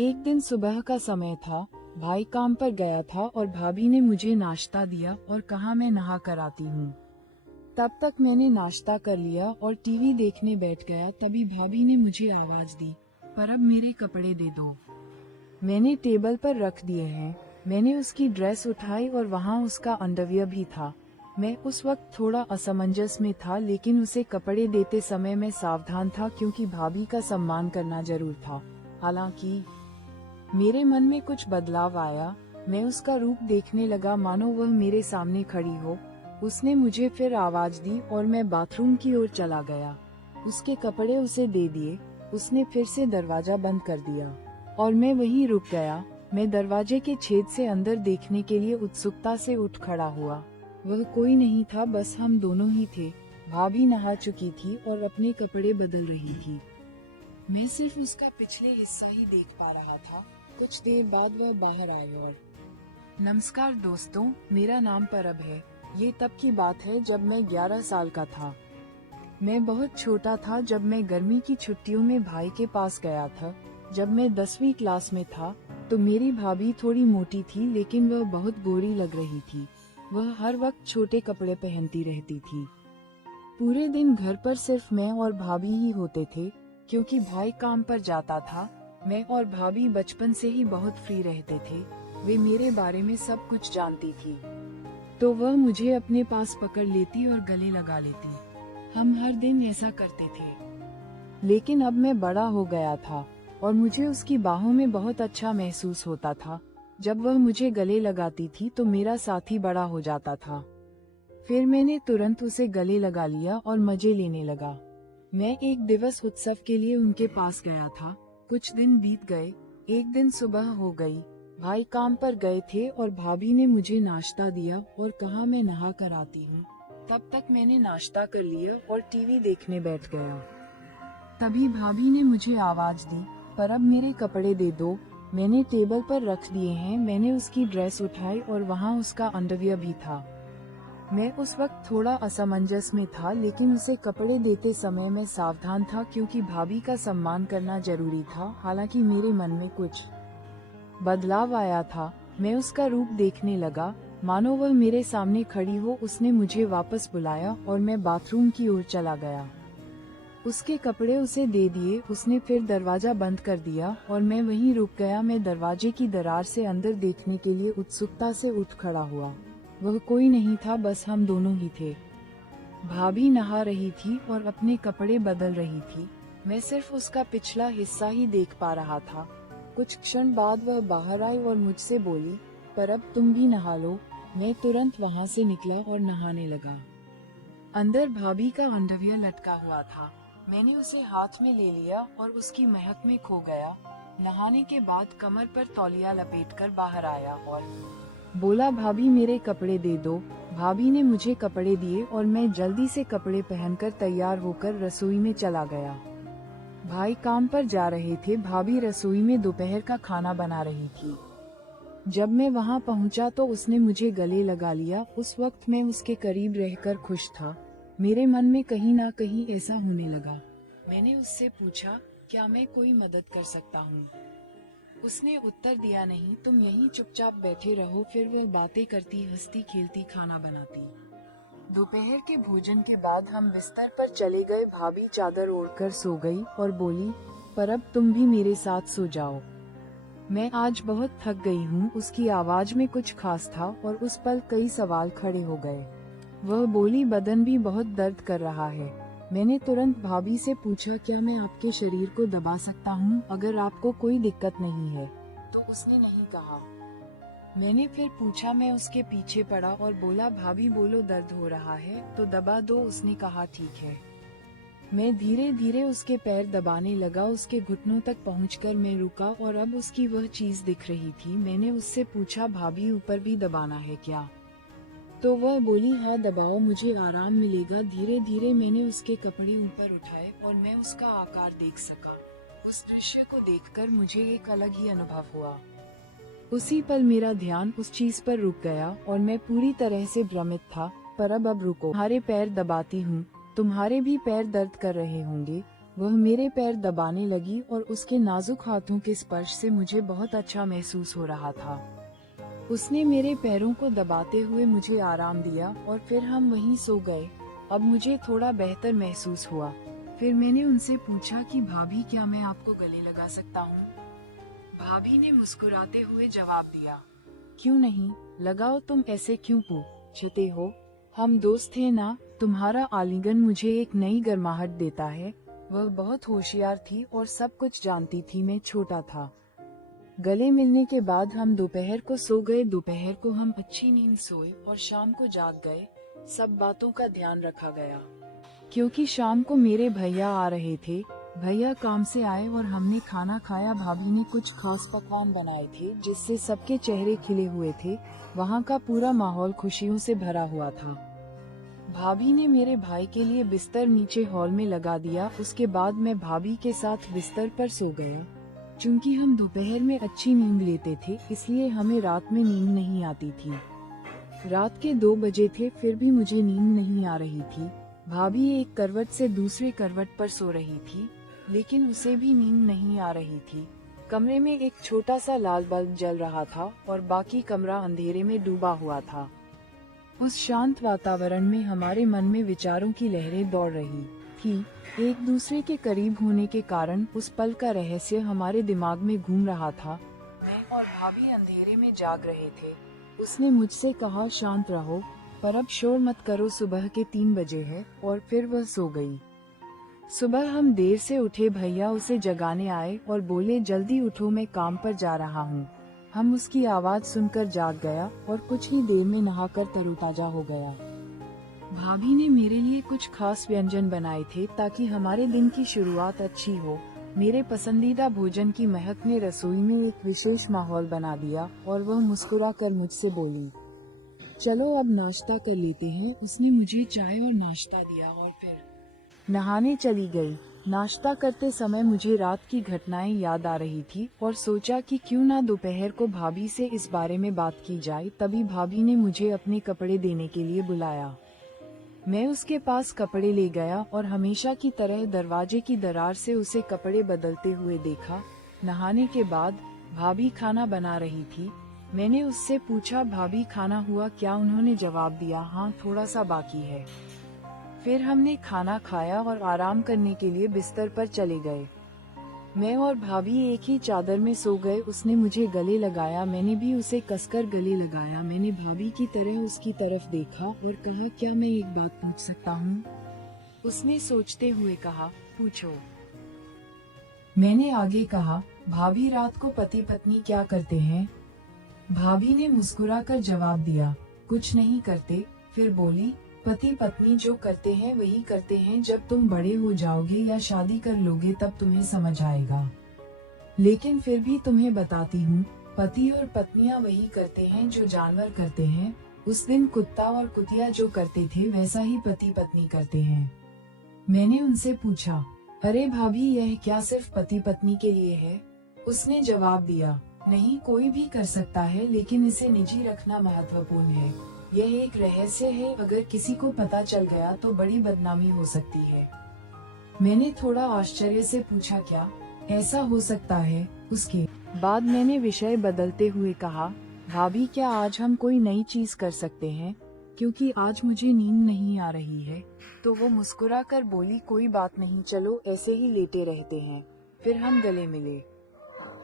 एक दिन सुबह का समय था। भाई काम पर गया था और भाभी ने मुझे नाश्ता दिया और कहा मैं नहा कर आती हूँ। तब तक मैंने नाश्ता कर लिया और टीवी देखने बैठ गया। तभी भाभी ने मुझे आवाज दी, पर अब मेरे कपड़े दे दो। मैंने टेबल पर रख दिए हैं। मैंने उसकी ड्रेस उठाई और वहाँ उसका अंडरवियर भी था। मैं उस वक्त थोड़ा असमंजस में था, लेकिन उसे कपड़े देते समय मैं सावधान था क्योंकि भाभी का सम्मान करना जरूर था। हालांकि मेरे मन में कुछ बदलाव आया। मैं उसका रूप देखने लगा मानो वह मेरे सामने खड़ी हो। उसने मुझे फिर आवाज दी और मैं बाथरूम की ओर चला गया। उसके कपड़े उसे दे दिए। उसने फिर से दरवाजा बंद कर दिया और मैं वहीं रुक गया। मैं दरवाजे के छेद से अंदर देखने के लिए उत्सुकता से उठ खड़ा हुआ। वह कोई नहीं था, बस हम दोनों ही थे। भाभी नहा चुकी थी और अपने कपड़े बदल रही थी। मैं सिर्फ उसका पिछले हिस्सा ही देख पा रहा था। कुछ देर बाद वह बाहर आए और नमस्कार दोस्तों, मेरा नाम परब है। ये तब की बात है जब मैं 11 साल का था। मैं बहुत छोटा था जब मैं गर्मी की छुट्टियों में भाई के पास गया था। जब मैं 10वीं क्लास में था तो मेरी भाभी थोड़ी मोटी थी, लेकिन वह बहुत गोरी लग रही थी। वह हर वक्त छोटे कपड़े पहनती रहती थी। पूरे दिन घर पर सिर्फ मैं और भाभी ही होते थे, क्योंकि भाई काम पर जाता था। मैं और भाभी बचपन से ही बहुत फ्री रहते थे। वे मेरे बारे में सब कुछ जानती थी, तो वह मुझे अपने पास पकड़ लेती और गले लगा लेती। हम हर दिन ऐसा करते थे। लेकिन अब मैं बड़ा हो गया था और मुझे उसकी बाहों में बहुत अच्छा महसूस होता था। जब वह मुझे गले लगाती थी तो मेरा साथी बड़ा हो जाता था। फिर मैंने तुरंत उसे गले लगा लिया और मजे लेने लगा। मैं एक दिवस उत्सव के लिए उनके पास गया था। कुछ दिन बीत गए। एक दिन सुबह हो गई। भाई काम पर गए थे और भाभी ने मुझे नाश्ता दिया और कहा मैं नहा कर आती हूँ। तब तक मैंने नाश्ता कर लिया और टीवी देखने बैठ गया। तभी भाभी ने मुझे आवाज दी, पर अब मेरे कपड़े दे दो। मैंने टेबल पर रख दिए हैं। मैंने उसकी ड्रेस उठाई और वहाँ उसका अंडरवियर भी था। मैं उस वक्त थोड़ा असमंजस में था, लेकिन उसे कपड़े देते समय मैं सावधान था क्योंकि भाभी का सम्मान करना जरूरी था। हालांकि मेरे मन में कुछ बदलाव आया था। मैं उसका रूप देखने लगा मानो वह मेरे सामने खड़ी हो। उसने मुझे वापस बुलाया और मैं बाथरूम की ओर चला गया। उसके कपड़े उसे दे दिए। उसने फिर दरवाजा बंद कर दिया और मैं वहीं रुक गया। मैं दरवाजे की दरार से अंदर देखने के लिए उत्सुकता से उठ खड़ा हुआ। वह कोई नहीं था, बस हम दोनों ही थे। भाभी नहा रही थी और अपने कपड़े बदल रही थी। मैं सिर्फ उसका पिछला हिस्सा ही देख पा रहा था। कुछ क्षण बाद वह बाहर आई और मुझसे बोली, पर अब तुम भी नहा लो। मैं तुरंत वहाँ से निकला और नहाने लगा। अंदर भाभी का अंडरवियर लटका हुआ था। मैंने उसे हाथ में ले लिया और उसकी महक में खो गया। नहाने के बाद कमर पर तौलिया लपेटकर बाहर आया और बोला, भाभी मेरे कपड़े दे दो। भाभी ने मुझे कपड़े दिए और मैं जल्दी से कपड़े पहनकर तैयार होकर रसोई में चला गया। भाई काम पर जा रहे थे। भाभी रसोई में दोपहर का खाना बना रही थी। जब मैं वहां पहुंचा तो उसने मुझे गले लगा लिया। उस वक्त मैं उसके करीब रहकर खुश था। मेरे मन में कहीं ना कहीं ऐसा होने लगा। मैंने उससे पूछा, क्या मैं कोई मदद कर सकता हूँ? उसने उत्तर दिया, नहीं, तुम यहीं चुपचाप बैठे रहो। फिर वह बातें करती, हंसती खेलती खाना बनाती। दोपहर के भोजन के बाद हम बिस्तर पर चले गए। भाभी चादर ओढ़कर सो गई और बोली, पर अब तुम भी मेरे साथ सो जाओ। मैं आज बहुत थक गई हूँ। उसकी आवाज में कुछ खास था और उस पल कई सवाल खड़े हो गए। वह बोली, बदन भी बहुत दर्द कर रहा है। मैंने तुरंत भाभी से पूछा, क्या मैं आपके शरीर को दबा सकता हूँ अगर आपको कोई दिक्कत नहीं है? तो उसने नहीं कहा। मैंने फिर पूछा। मैं उसके पीछे पड़ा और बोला, भाभी बोलो दर्द हो रहा है तो दबा दो। उसने कहा, ठीक है। मैं धीरे धीरे उसके पैर दबाने लगा। उसके घुटनों तक पहुंचकर मैं रुका और अब उसकी वह चीज दिख रही थी। मैंने उससे पूछा, भाभी ऊपर भी दबाना है क्या? तो वह बोली, हाँ दबाओ, मुझे आराम मिलेगा। धीरे धीरे मैंने उसके कपड़े ऊपर उठाए और मैं उसका आकार देख सका। उस दृश्य को देखकर मुझे एक अलग ही अनुभव हुआ। उसी पल मेरा ध्यान उस चीज पर रुक गया और मैं पूरी तरह से भ्रमित था। पर अब रुको, तुम्हारे पैर दबाती हूँ, तुम्हारे भी पैर दर्द कर रहे होंगे। वह मेरे पैर दबाने लगी और उसके नाजुक हाथों के स्पर्श से मुझे बहुत अच्छा महसूस हो रहा था। उसने मेरे पैरों को दबाते हुए मुझे आराम दिया और फिर हम वहीं सो गए। अब मुझे थोड़ा बेहतर महसूस हुआ। फिर मैंने उनसे पूछा कि भाभी, क्या मैं आपको गले लगा सकता हूँ? भाभी ने मुस्कुराते हुए जवाब दिया, क्यों नहीं, लगाओ। तुम ऐसे क्यों पूछते हो? हम दोस्त हैं ना। तुम्हारा आलिंगन मुझे एक नई गर्माहट देता है। वह बहुत होशियार थी और सब कुछ जानती थी। मैं छोटा था। गले मिलने के बाद हम दोपहर को सो गए। दोपहर को हम अच्छी नींद सोए और शाम को जाग गए। सब बातों का ध्यान रखा गया, क्योंकि शाम को मेरे भैया आ रहे थे। भैया काम से आए और हमने खाना खाया। भाभी ने कुछ खास पकवान बनाए थे जिससे सबके चेहरे खिले हुए थे। वहाँ का पूरा माहौल खुशियों से भरा हुआ था। भाभी ने मेरे भाई के लिए बिस्तर नीचे हॉल में लगा दिया। उसके बाद मैं भाभी के साथ बिस्तर पर सो गया। चूंकि हम दोपहर में अच्छी नींद लेते थे, इसलिए हमें रात में नींद नहीं आती थी। रात के 2 बजे थे, फिर भी मुझे नींद नहीं आ रही थी। भाभी एक करवट से दूसरे करवट पर सो रही थी, लेकिन उसे भी नींद नहीं आ रही थी। कमरे में एक छोटा सा लाल बल्ब जल रहा था और बाकी कमरा अंधेरे में डूबा हुआ था। उस शांत वातावरण में हमारे मन में विचारों की लहरें दौड़ रही थी। एक दूसरे के करीब होने के कारण उस पल का रहस्य हमारे दिमाग में घूम रहा था। मैं और भाभी अंधेरे में जाग रहे थे। उसने मुझसे कहा, शांत रहो, पर अब शोर मत करो। सुबह के 3 बजे है। और फिर वह सो गई। सुबह हम देर से उठे। भैया उसे जगाने आए और बोले, जल्दी उठो, मैं काम पर जा रहा हूँ। हम उसकी आवाज सुनकर जाग गया और कुछ ही देर में नहाकर तरोताजा हो गया। भाभी ने मेरे लिए कुछ खास व्यंजन बनाए थे ताकि हमारे दिन की शुरुआत अच्छी हो। मेरे पसंदीदा भोजन की महक ने रसोई में एक विशेष माहौल बना दिया और वह मुस्कुराकर मुझसे बोली, चलो अब नाश्ता कर लेते हैं। उसने मुझे चाय और नाश्ता दिया और फिर नहाने चली गई। नाश्ता करते समय मुझे रात की घटनाएं याद आ रही थी और सोचा कि क्यों ना दोपहर को भाभी से इस बारे में बात की जाए। तभी भाभी ने मुझे अपने कपड़े देने के लिए बुलाया। मैं उसके पास कपड़े ले गया और हमेशा की तरह दरवाजे की दरार से उसे कपड़े बदलते हुए देखा। नहाने के बाद भाभी खाना बना रही थी। मैंने उससे पूछा, भाभी खाना हुआ क्या? उन्होंने जवाब दिया, हाँ, थोड़ा सा बाकी है। फिर हमने खाना खाया और आराम करने के लिए बिस्तर पर चले गए। मैं और भाभी एक ही चादर में सो गए। उसने मुझे गले लगाया, मैंने भी उसे कसकर गले लगाया। मैंने भाभी की तरह उसकी तरफ देखा और कहा, क्या मैं एक बात पूछ सकता हूँ? उसने सोचते हुए कहा, पूछो। मैंने आगे कहा, भाभी, रात को पति पत्नी क्या करते हैं? भाभी ने मुस्कुराकर जवाब दिया, कुछ नहीं करते। फिर बोली, पति पत्नी जो करते हैं वही करते हैं। जब तुम बड़े हो जाओगे या शादी कर लोगे तब तुम्हें समझ आएगा। लेकिन फिर भी तुम्हें बताती हूँ, पति और पत्नियां वही करते हैं जो जानवर करते हैं। उस दिन कुत्ता और कुतिया जो करते थे वैसा ही पति पत्नी करते हैं। मैंने उनसे पूछा, अरे भाभी, यह क्या सिर्फ पति पत्नी के लिए है? उसने जवाब दिया, नहीं, कोई भी कर सकता है, लेकिन इसे निजी रखना महत्वपूर्ण है। यह एक रहस्य है। अगर किसी को पता चल गया तो बड़ी बदनामी हो सकती है। मैंने थोड़ा आश्चर्य से पूछा, क्या ऐसा हो सकता है? उसके बाद मैंने विषय बदलते हुए कहा, भाभी, क्या आज हम कोई नई चीज कर सकते हैं? क्योंकि आज मुझे नींद नहीं आ रही है। तो वो मुस्कुराकर बोली, कोई बात नहीं, चलो ऐसे ही लेटे रहते हैं। फिर हम गले मिले।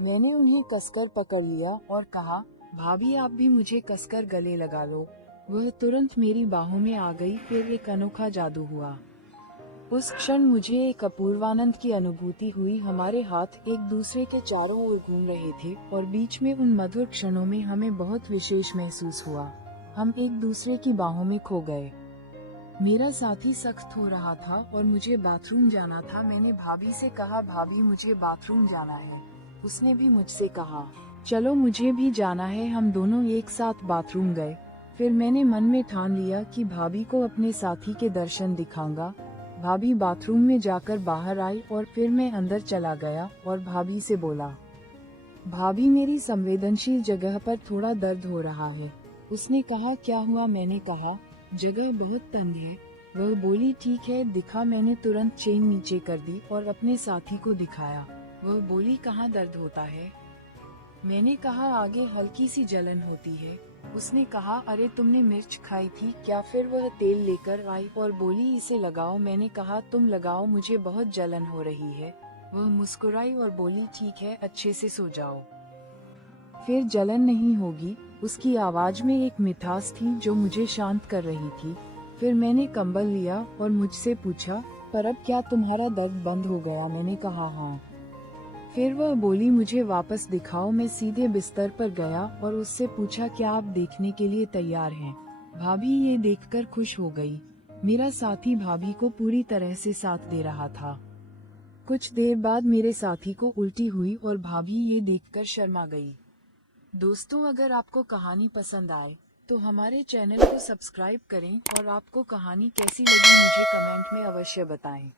मैंने उन्हें कसकर पकड़ लिया और कहा, भाभी, आप भी मुझे कसकर गले लगा लो। वह तुरंत मेरी बाहों में आ गई। फिर एक अनोखा जादू हुआ। उस क्षण मुझे एक अपूर्वानंद की अनुभूति हुई। हमारे हाथ एक दूसरे के चारों ओर घूम रहे थे और बीच में उन मधुर क्षणों में हमें बहुत विशेष महसूस हुआ। हम एक दूसरे की बाहों में खो गए। मेरा साथी सख्त हो रहा था और मुझे बाथरूम जाना था। मैंने भाभी से कहा, भाभी, मुझे बाथरूम जाना है। उसने भी मुझसे कहा, चलो, मुझे भी जाना है। हम दोनों एक साथ बाथरूम गए। फिर मैंने मन में ठान लिया कि भाभी को अपने साथी के दर्शन दिखाऊंगा। भाभी बाथरूम में जाकर बाहर आई और फिर मैं अंदर चला गया और भाभी से बोला, भाभी, मेरी संवेदनशील जगह पर थोड़ा दर्द हो रहा है। उसने कहा, क्या हुआ? मैंने कहा, जगह बहुत तंग है। वह बोली ठीक है दिखा। मैंने तुरंत चेन नीचे कर दी और अपने साथी को दिखाया। वह बोली कहाँ दर्द होता है? मैंने कहा आगे हल्की सी जलन होती है। उसने कहा अरे तुमने मिर्च खाई थी क्या? फिर वह तेल लेकर आई और बोली इसे लगाओ। मैंने कहा तुम लगाओ, मुझे बहुत जलन हो रही है। वह मुस्कुराई और बोली ठीक है, अच्छे से सो जाओ, फिर जलन नहीं होगी। उसकी आवाज में एक मिठास थी जो मुझे शांत कर रही थी। फिर मैंने कंबल लिया और मुझसे पूछा पर अब क्या तुम्हारा दर्द बंद हो गया? मैंने कहा हाँ। फिर वह बोली मुझे वापस दिखाओ। मैं सीधे बिस्तर पर गया और उससे पूछा क्या आप देखने के लिए तैयार हैं? भाभी ये देखकर खुश हो गई। मेरा साथी भाभी को पूरी तरह से साथ दे रहा था। कुछ देर बाद मेरे साथी को उल्टी हुई और भाभी ये देखकर शर्मा गई। दोस्तों, अगर आपको कहानी पसंद आए तो हमारे चैनल को सब्सक्राइब करें और आपको कहानी कैसी लगी मुझे कमेंट में अवश्य बताएं।